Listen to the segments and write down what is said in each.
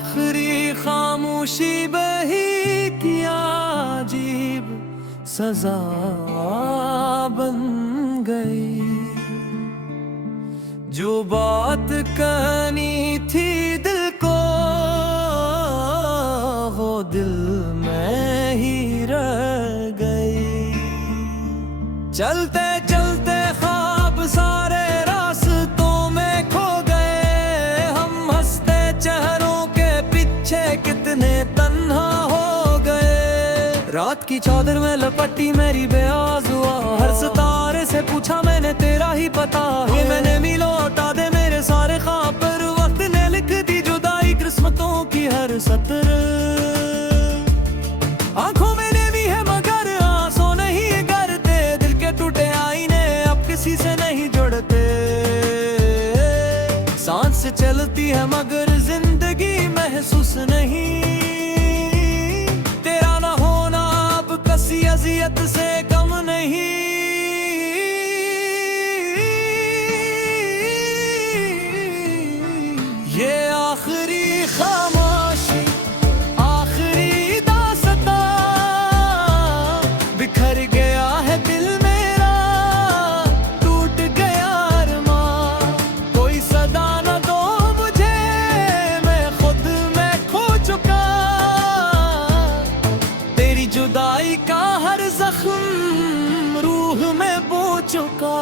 आखिरी खामोशी बही किया अजीब सजा बन गई। जो बात कहनी थी दिल को वो दिल में ही रह गई। चलते चलते ख्वाब सारे रास्तों में खो गए। हम हंसते चेहरों के पीछे कितने तन्हा हो गए। रात की चादर में लपटी मेरी बेआज़ हुआ। हर सितारे से पूछा मैंने तेरा ही पता है। मैंने भी लौटा दे मेरे सारे ख्वाब पर वक्त ने लिख दी जुदाई किस्मतों की हर सतर। आंखों में भी है मगर आंसू नहीं करते। दिल के टूटे आईने अब किसी से नहीं जुड़ते। सांस चलती है मगर जिंदगी महसूस नहीं। तेरा ना होना अब किसी अजियत से कम नहीं। ये आखिरी खामोशी आखिरी दास्तां। बिखर गया है दिल मेरा टूट गया अरमां। कोई सदा न दो मुझे मैं खुद में खो चुका। तेरी जुदाई का हर जख्म रूह में बो चुका।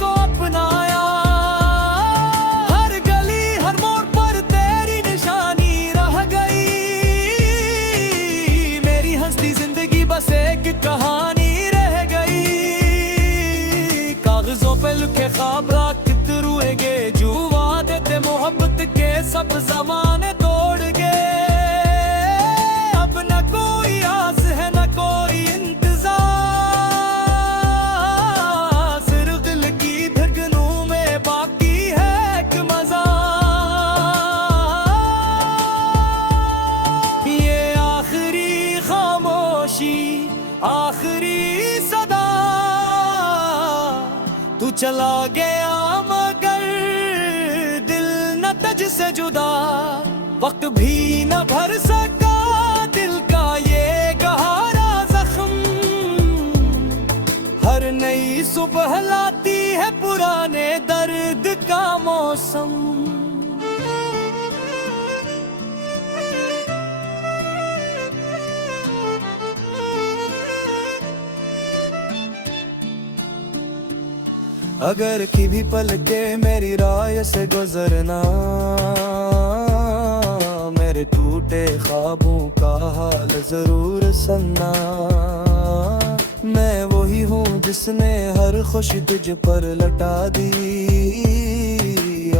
को अपनाया हर गली हर मोड़ पर तेरी निशानी रह गई। मेरी हंसती जिंदगी बस एक कहानी रह गई। कागजों पे लिखे ख्वाब रात रुएंगे। जो वादे थे मोहब्बत के सब जमाने तोड़ गए। अब न कोई आस है न कोई आखिरी सदा। तू चला गया मगर दिल न तुझसे जुदा। वक्त भी न भर सका दिल का ये गहरा जख्म। हर नई सुबह लाती है पुराने दर्द का मौसम। अगर की भी पल के मेरी राह से गुजरना। मेरे टूटे ख्वाबों का हाल जरूर सुनना। मैं वही हूँ जिसने हर खुशी तुझ पर लौटा दी।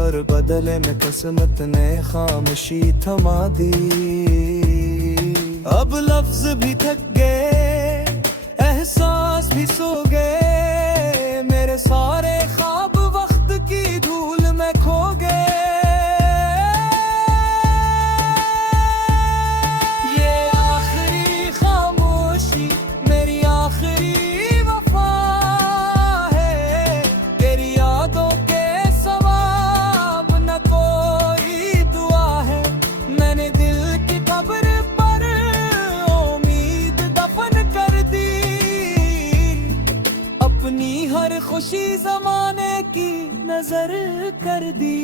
और बदले में किस्मत ने खामोशी थमा दी। अब लफ्ज भी थक गए एहसास भी सो गए। मेरे सारे ख्वाब वक्त की धूल में खो गए। ये आखिरी खामोशी मेरी आखिरी वफा है। तेरी यादों के सवाब न कोई दुआ है। मैंने दिल की कब्र पर उम्मीद दफन कर दी। अपनी हर खुशी जमाने की नजर कर दी।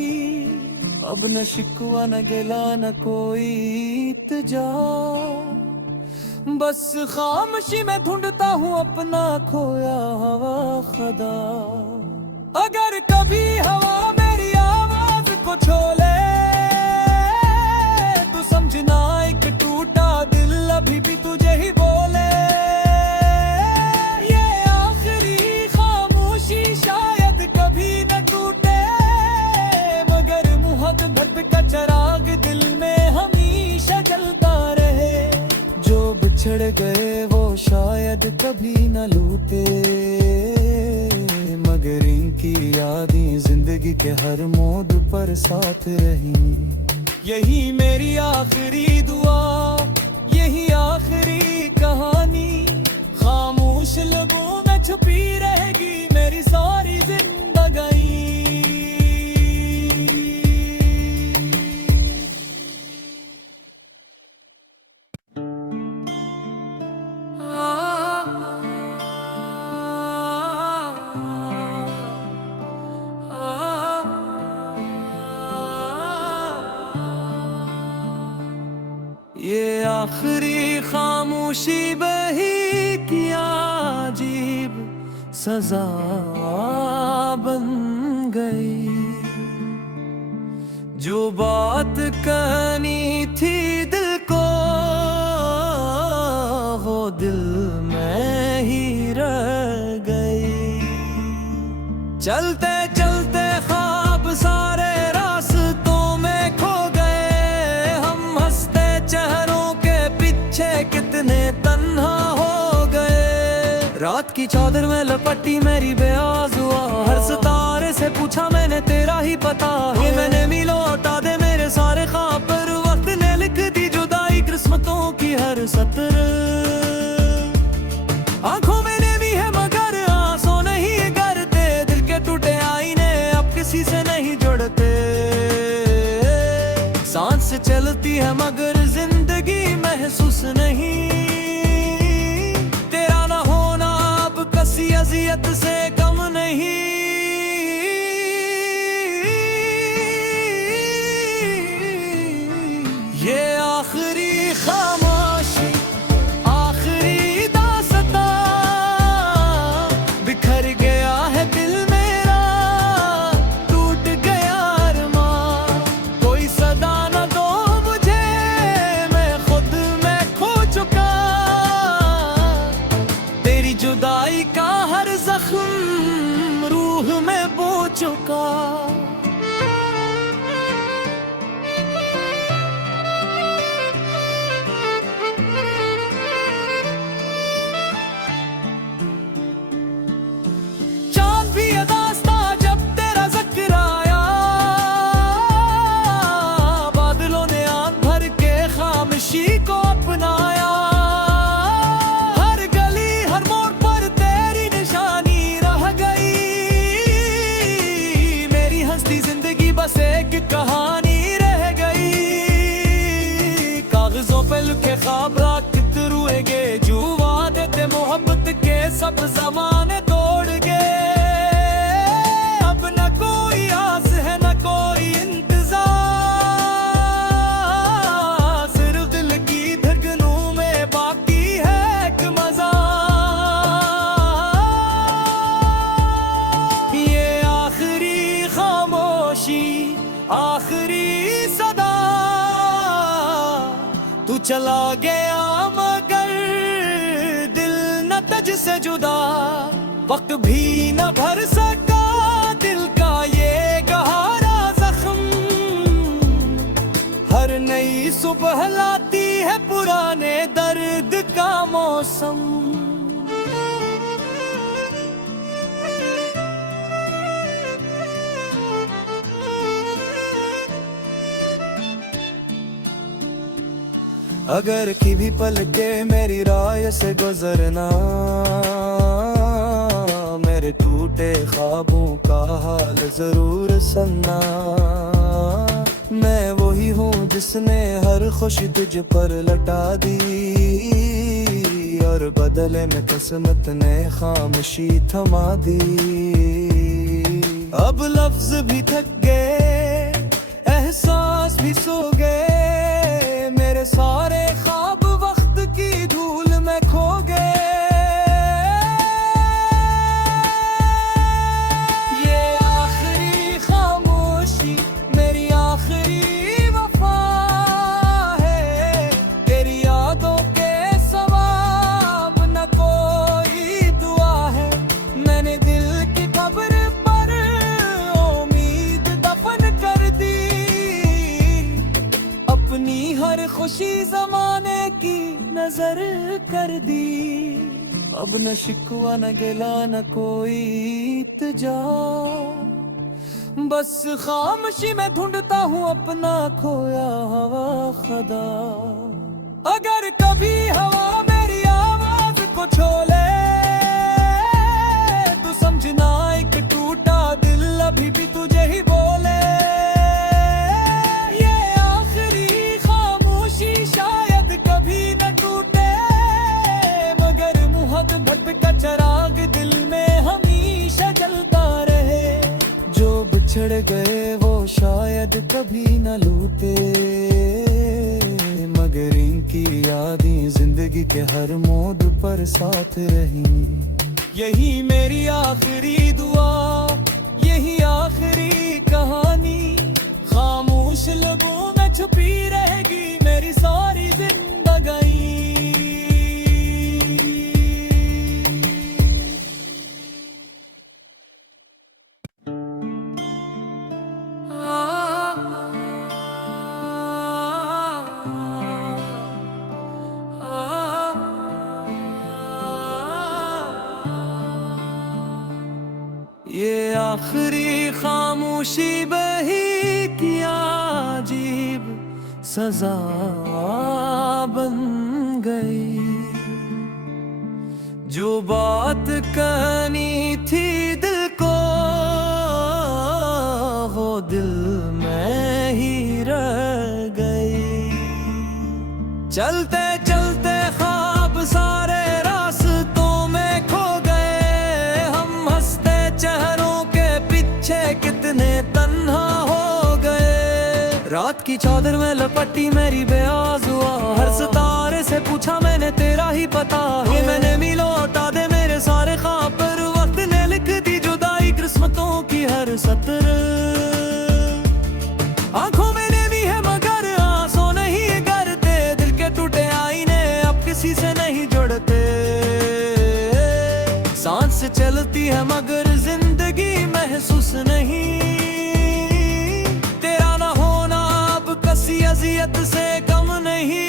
अब न शिकवा न गिला न कोई इल्तिजा। बस खामोशी में ढूंढता हूँ अपना खोया हवा खुदा। अगर कभी हवा मेरी आवाज को छोले तो समझना एक टूटा दिल अभी भी तुझे ही बोले। चराग दिल में हमेशा जलता रहे। जो बिछड़ गए वो शायद कभी न लूटे मगर मगर इनकी यादें जिंदगी के हर मोड़ पर साथ रही। यही मेरी आखिरी दुआ, यही आखिरी कहानी, खामोश लबों में छुपी रहेगी मेरी सारी जिंदगी। ये आखिरी खामोशी बही क्या अजीब सजा बन गई। जो बात कहनी थी दिल को वो दिल में ही रह गई। चलते चलते ख्वाब सारे रास्तों में खो गए। हम हंसते चेहरों के पीछे कितने तन्हा हो गए। रात की चादर में लपटी मेरी बेआज़ हुआ, हर सितारे से पूछा मैंने तेरा ही पता है। मैंने भी लौटा दे मेरे सारे ख्वाब, पर वक्त ने लिख दी जुदाई किस्मतों की हर सतर। आंखों में भी है मगर आंसू नहीं करते, दिल के टूटे आईने अब किसी से नहीं जुड़ते। सांस चलती है मगर जिंदगी महसूस नहीं। तेरा ना होना अब किसी अजियत से कम नहीं। ये आखिरी खामोशी, आखिरी दास्तां, बिखर गया है दिल मेरा, टूट गया अरमां। कोई सदा न दो मुझे, मैं खुद में खो चुका। तेरी जुदाई का हर जख्म रूह में बो चुका। को अपनाया हर गली हर मोड़ पर तेरी निशानी रह गई। मेरी हंसती जिंदगी बस एक कहानी रह गई। कागजों पे लिखे ख्वाब रात रुएंगे, जो वादे थे मोहब्बत के सब जमाने तोड़ गए। अब न कोई आस है न कोई आखिरी सदा। तू चला गया मगर दिल न तुझसे जुदा। वक्त भी न भर सका दिल का ये गहरा जख्म। हर नई सुबह लाती है पुराने दर्द का मौसम। अगर कभी पल के मेरी राह से गुजरना, मेरे टूटे ख्वाबों का हाल जरूर सुनना। मैं वही हूँ जिसने हर खुशी तुझ पर लटा दी, और बदले में किस्मत ने खामोशी थमा दी। अब लफ्ज भी थक गए, एहसास भी सो गए। मेरे सारे ख्वाब वक्त की धूल में खो गए। ये आखिरी खामोशी मेरी आखिरी वफा है। तेरी यादों के सवाब न कोई दुआ है। मैंने दिल की कब्र पर उम्मीद दफन कर दी। अपनी हर खुशी जमाने की नजर कर दी। अब न शिकवा न गिला न कोई इल्तिजा, बस खामोशी में ढूंढता हूँ अपना खोया हवा खदा। अगर कभी हवा मेरी आवाज को छोले तो समझना एक टूटा दिल अभी भी तुझे ही बोले। ये आखिरी खामोशी शायद कभी न टूटे, मगर मोहब्बत का चिराग दिल में हमेशा जलता रहे। जो बिछड़ गए वो शायद कभी न लूटे, मगर इनकी यादें जिंदगी के हर मोड़ पर साथ रही। यही मेरी आखिरी दुआ, यही आखिरी कहानी, खामोश लबों में छुपी रहेगी मेरी सारी जिंदगी। ये आखिरी खामोशी बही किया अजीब सजा बन गई। जो बात कहनी थी दिल को वो दिल में ही रह गई। चलते चलते ख्वाब सारे रास्तों में खो गए, हम हंसते चेहरों के पीछे कितने तन्हा हो गए। रात की चादर में लपटी मेरी बेआज़ हुआ, हर सितारे से पूछा मैंने तेरा ही पता है। मैंने भी लौटा दे मेरे सारे ख्वाब पर, वक्त ने लिख दी जुदाई किस्मतों की हर सतर। आंखों में भी है मगर आंसू नहीं करते, दिल के टूटे आईने अब किसी से नहीं जुड़ते। सांस चलती है मगर जिंदगी महसूस नहीं, तेरा ना होना अब किसी अजियत से कम नहीं।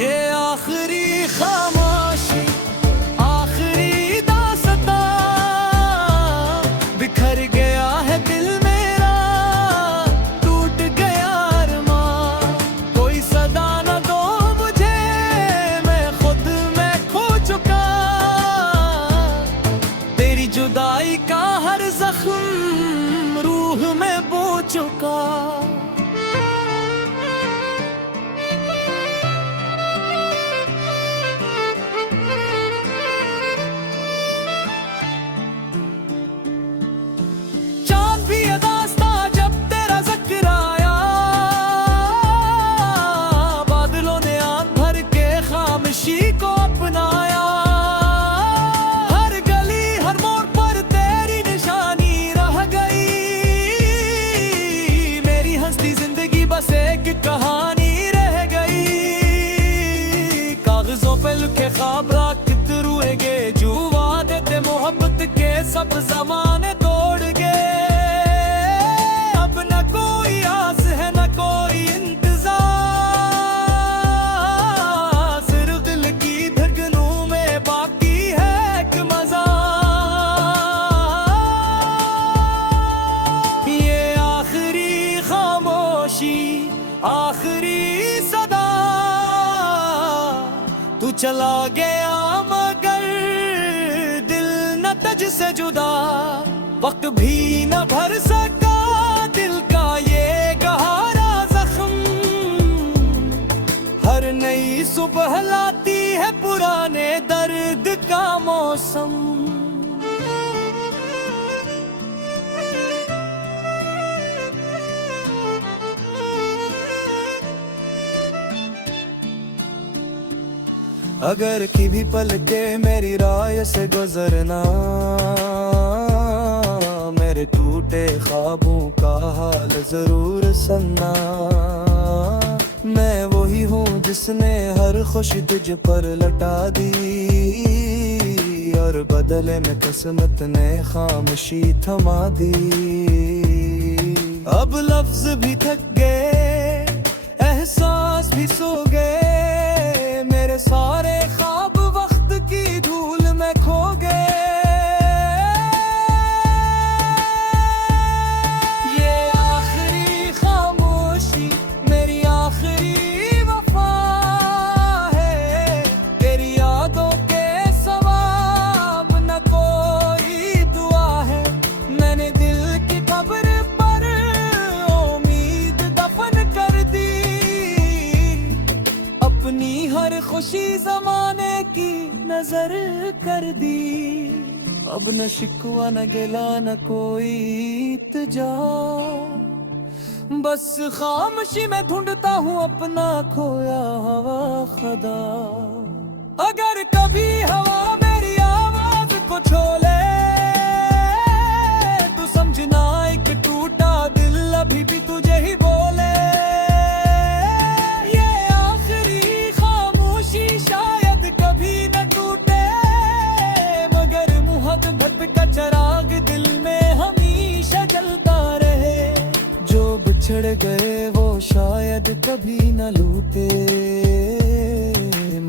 ये आखिरी खामोशी आखिरी दास्तां, बिखर गया है दिल मेरा, टूट गया अरमां। कोई सदा न दो मुझे, मैं खुद में खो चुका। तेरी जुदाई का हर जख्म रूह में बो चुका। चांद भी अदास था जब तेरा जिक्र आया, बादलों ने आंख भर के खामोशी को अपनाया। हर गली हर मोड़ पर तेरी निशानी रह गई, मेरी हंसती जिंदगी बस एक कहानी रह गई। कागजों पे लिखे ख्वाब रात रुएंगे, जो वादे थे मोहब्बत के सब जमाने तोड़ गए। अब न कोई आस है न कोई इंतजार, सिर्फ दिल की धड़कनों में बाकी है एक मजा। ये आखिरी खामोशी आखिरी सदा, तू चला गया मगर दिल न तुझ से जुदा। वक्त भी न भर सका दिल का ये गहरा जख्म, हर नई सुबह लाती है पुराने दर्द का मौसम। अगर कभी पल के मेरी राह से गुजरना, मेरे टूटे ख्वाबों का हाल जरूर सुनना। मैं वही हूँ जिसने हर खुशी तुझ पर लौटा दी, और बदले में किस्मत ने खामोशी थमा दी। अब लफ्ज भी थक गए एहसास भी सो गए, मेरे सारे ख्वाब वक्त की धूल में खो गए। ये आखिरी खामोशी मेरी आखिरी वफा है, तेरी यादों के सवाब न कोई दुआ है। मैंने दिल की कब्र पर उम्मीद दफन कर दी, अपनी हर खुशी जमाने की नजर कर दी। अब न शिकवा न गिला न कोई इल्तिजा, बस खामोशी में ढूंढता हूँ अपना खोया हवा खुदा। अगर कभी हवा मेरी आवाज को छोले तू समझना एक टूटा दिल अभी भी तुझे ही बोले। ये आखिरी खामोशी शायद कभी न टूटे, मगर मोहब्बत का चिराग दिल में हमेशा जलता रहे। जो बिछड़ गए वो शायद कभी न लूटे,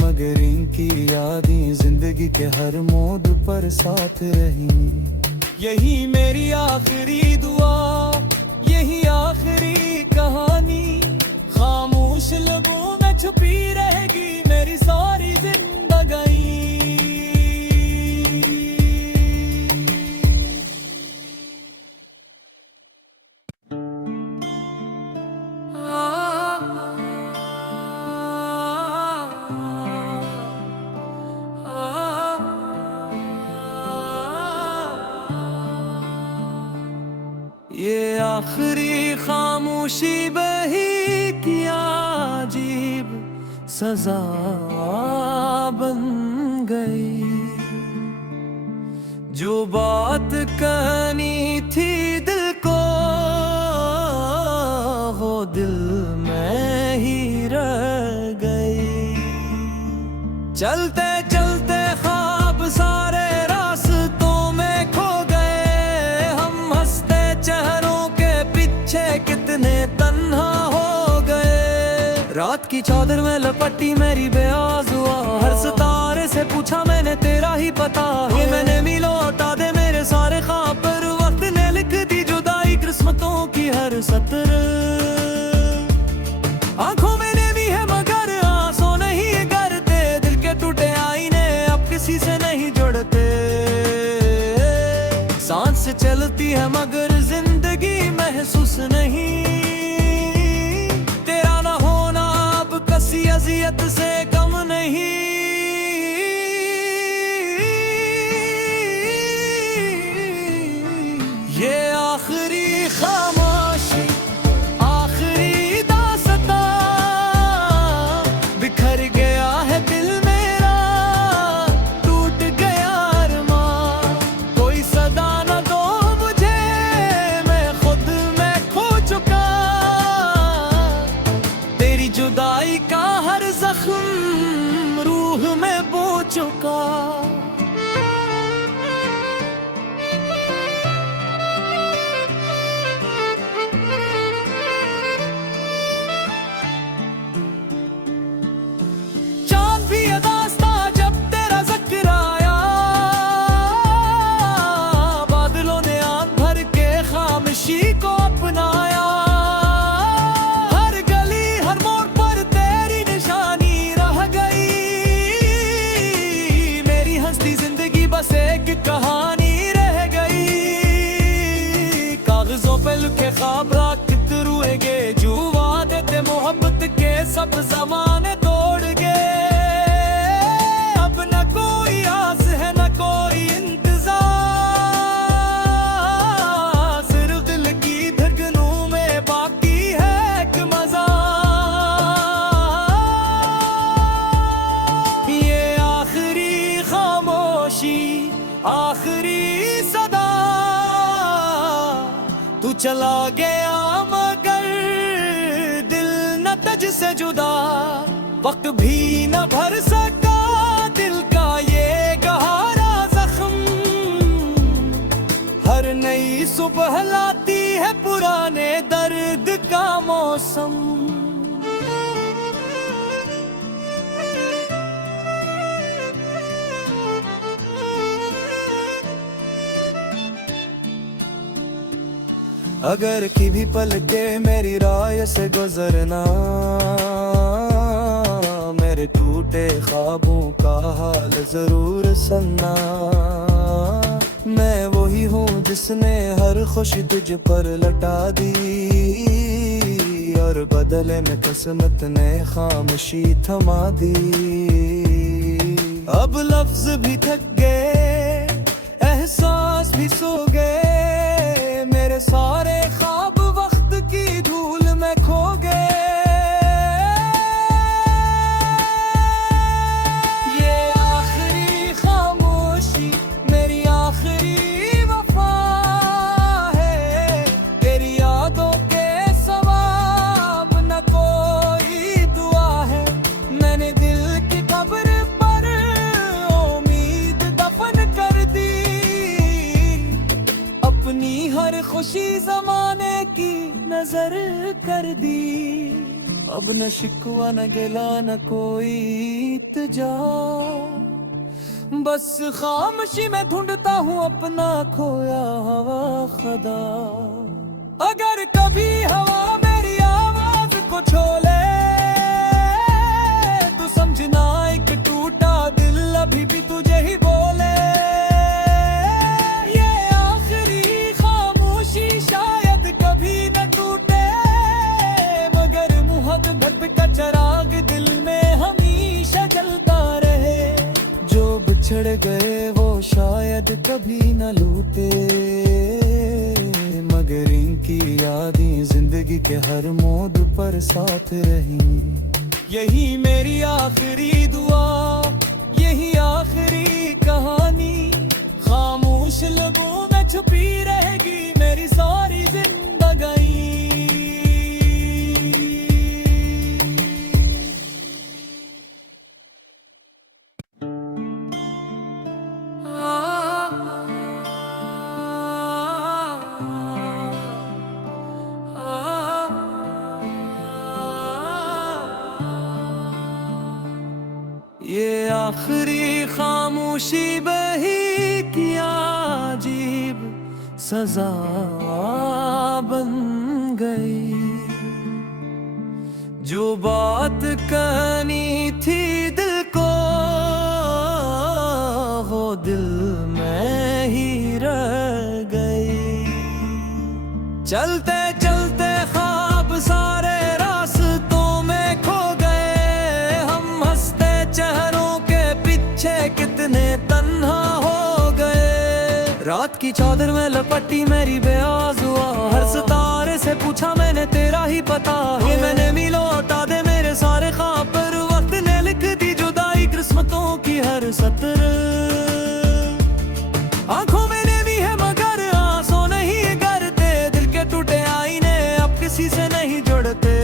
मगर इनकी यादें जिंदगी के हर मोड़ पर साथ रही। यही मेरी आखिरी दुआ, यही आखिरी कहानी, खामोश लबों में छुपी रहेगी मेरी सारी जिंदगी। ये आखिरी खामोशी बही किया अजीब सजा बन गई। जो बात कहनी थी दिल को वो दिल में ही रह गई। चलते चलते ख्वाब सारे रास्तों में खो गए, हम हंसते चेहरों के पीछे कितने तन्हा हो गए। रात की चादर में लपटी मेरी बेआज़ हुआ, हर सितारे से पूछा मैंने तेरा ही पता है। मैंने लौटा दे मेरे सारे ख्वाब पर वक्त ने लिख दी जुदाई किस्मतों की हर सतर। आंखों में भी है मगर आंसू नहीं करते, दिल के टूटे आईने अब किसी से नहीं जुड़ते। सांस चलती है मगर जिंदगी महसूस नहीं, तेरा ना होना अब किसी अजियत से कम नहीं। ये आखिरी खामोशी आखिरी दास्तां, बिखर गया है दिल मेरा, टूट गया अरमां। कोई सदा न दो मुझे, मैं खुद में खो चुका। तेरी जुदाई का हर जख्म रूह में बो चुका। कहानी रह गई कागजों पे लिखे ख्वाब रात रुएंगे, जो वादे थे मोहब्बत के सब जमाने तोड़ गए। अब न कोई आस है न कोई इंतजार, सिर्फ दिल की धड़कनों में बाकी है एक मजा। ये आखिरी खामोशी आखिरी सदा, तू चला गया मगर दिल न तुझसे जुदा। वक्त भी न भर सका दिल का ये गहरा जख्म, हर नई सुबह लाती है पुराने दर्द का मौसम। अगर कभी पल के मेरी राह से गुजरना, मेरे टूटे ख्वाबों का हाल जरूर सुनना। मैं वही हूँ जिसने हर खुशी तुझ पर लटा दी, और बदले में किस्मत ने खामोशी थमा दी। अब लफ्ज भी थक गए, एहसास भी सो गए, मेरे सारे ख्वाब वक्त की धूल में खो गए। ये आखिरी खामोशी मेरी आखिरी वफा है, तेरी यादों के सवाब न कोई दुआ है। मैंने दिल की कब्र पर उम्मीद दफन कर दी, अपनी हर खुशी जमाने की नजर कर दी। अब न शिकवा न गिला न कोई इल्तिजा, बस खामोशी में ढूंढता हूँ अपना खोया हुआ खुदा। अगर कभी हवा मेरी आवाज को छोले, तू समझना एक टूटा दिल अभी भी तुझे ही बोले। का चराग दिल में हमेशा जलता रहे, जो बिछड़ गए वो शायद कभी न लूटे, मगर इनकी यादें जिंदगी के हर मोड़ पर साथ रही। यही मेरी आखिरी दुआ, यही आखिरी कहानी, खामोश लबों में छुपी रहेगी मेरी सारी जिंदगानी। ये आखिरी खामोशी बही किया अजीब सजा बन गई, जो बात कहनी थी दिल को वो दिल में ही रह गई। चलते चलते ख्वाब सारे रास्तों में खो गए, हम हंसते चेहरों के पीछे कितने तन्हा हो गए। रात की चादर में लपटी मेरी बेआज़ हुआ, हर सितारे से पूछा मैंने तेरा ही पता है। मैंने भी लौटा दे मेरे सारे ख्वाब पर, वक्त ने लिख दी जुदाई किस्मतों की हर सतर। आंखों में भी है मगर आंसू नहीं करते, दिल के टूटे आईने अब किसी से नहीं जुड़ते।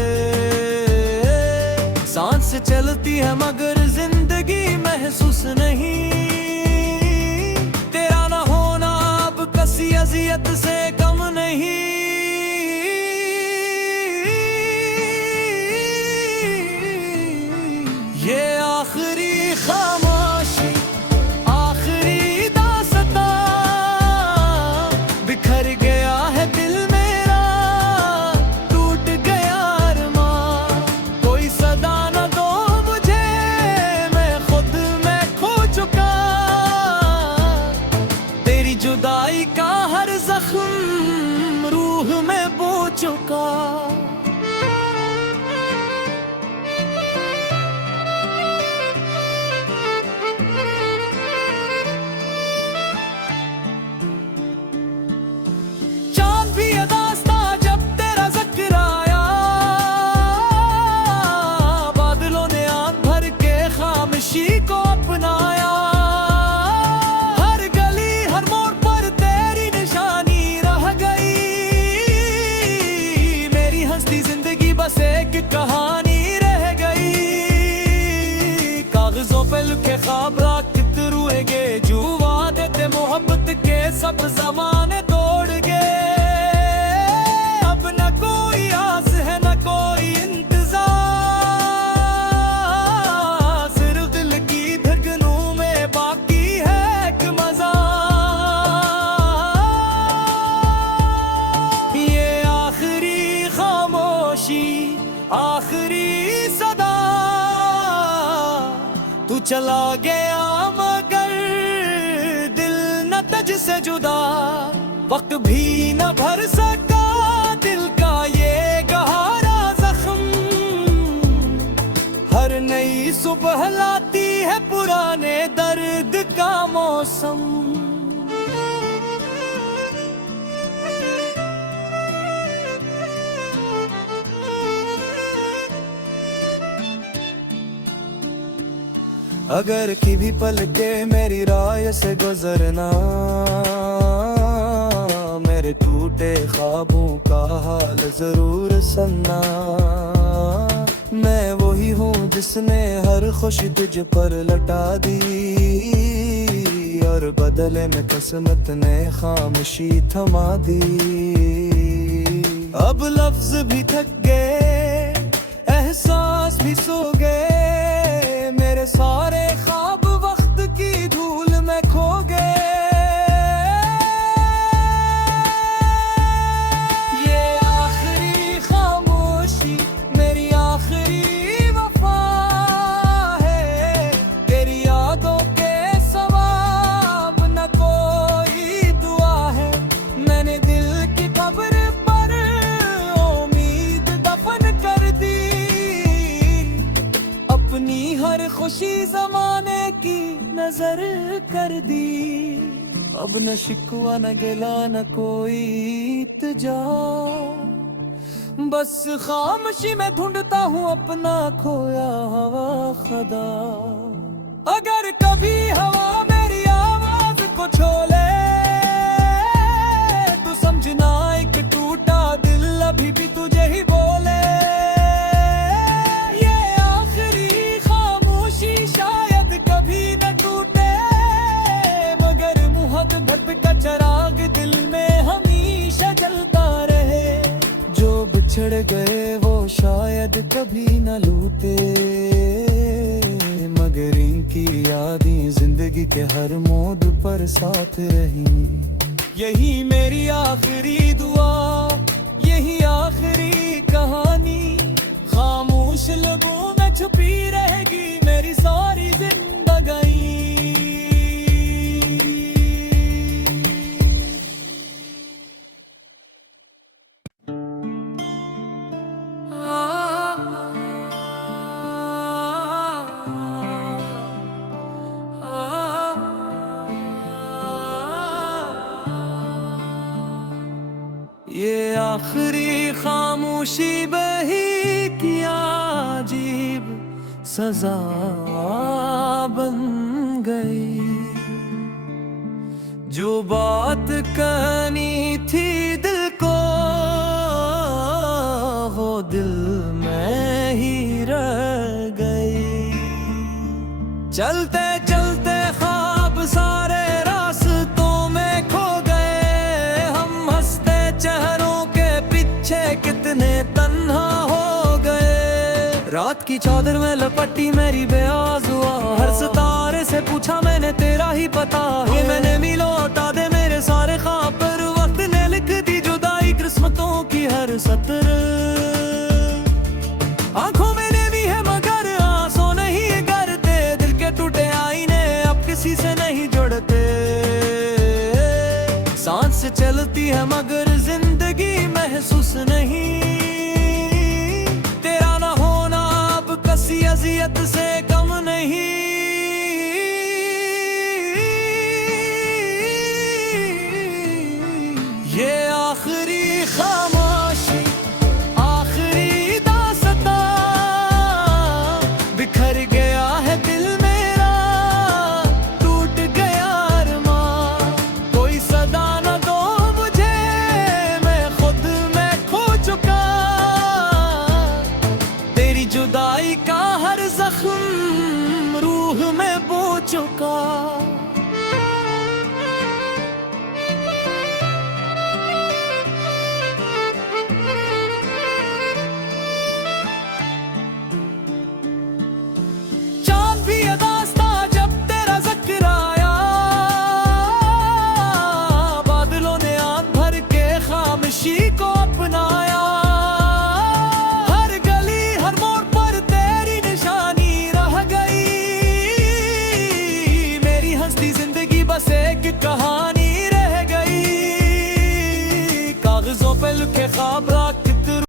सांस चलती है मगर जिंदगी महसूस नहीं, तेरा ना होना अब किसी अजियत से कम नहीं। ये आखिरी खामोशी आखिरी दास्तां, बिखर गया है दिल मेरा, टूट गया अरमां। कोई सदा न दो मुझे, मैं खुद में खो चुका, तेरी जुदाई का हर जख्म रूह में बो चुका। कहानी रह गई कागजों पे लिखे ख्वाब रात रुएगे, जो वादे थे मोहब्बत के सब जमाने तोड़ गए। अब न कोई आस है न कोई इंतजार, सिर्फ दिल की धड़कनों में बाकी है एक मजा। ये चला गया मगर दिल न तुझसे जुदा, वक्त भी न भर सका दिल का ये गहरा जख्म। हर नई सुबह लाती है पुराने दर्द का मौसम। अगर कभी पल के मेरी राह से गुजरना, मेरे टूटे ख्वाबों का हाल जरूर सुनना। मैं वही हूँ जिसने हर खुशी तुझ पर लौटा दी, और बदले में किस्मत ने खामोशी थमा दी। अब लफ्ज भी थक गए, एहसास भी सो गए, मेरे सारे ख्वाब वक्त की धूल में खो गए। ये आखिरी खामोशी मेरी आखिरी वफा है, तेरी यादों के सवाब न कोई दुआ है। मैंने दिल की कब्र पर उम्मीद दफन कर दी, अपनी हर खुशी जमाने की नजर कर दी। अब न शिकवा न गिला न कोई इल्तिजा, बस खामोशी में ढूंढता हूँ अपना खोया हवा खुदा। अगर कभी हवा मेरी आवाज को छोले, तू समझना एक टूटा दिल अभी भी तुझे ही बोले। का चराग दिल में हमेशा जलता रहे, जो बिछड़ गए वो शायद कभी न लूटे, मगर इनकी यादें जिंदगी के हर मोड़ पर साथ रही। यही मेरी आखिरी दुआ, यही आखिरी कहानी, खामोश लबों में छुपी रहेगी मेरी सारी जिंदगानी। ये आखिरी खामोशी बही किया अजीब सजा बन गई। जो बात कहनी थी दिल को वो दिल में ही रह गई। चलते चलते ख्वाब सारे रास्तों में खो गए, हम हंसते चेहरों के पीछे कितने तन्हा हो गए। रात की चादर में लपटी मेरी बेआज़ हुआ, हर सितारे से पूछा मैंने तेरा ही पता है। मैंने भी लौटा दे मेरे सारे ख्वाब पर, वक्त ने लिख दी जुदाई किस्मतों की हर सतर। आंखों में भी है मगर आंसू नहीं करते, दिल के टूटे आईने अब किसी से नहीं जुड़ते। सांस चलती है मगर जिंदगी महसूस नहीं, तेरा ना होना अब किसी अजियत से कम नहीं।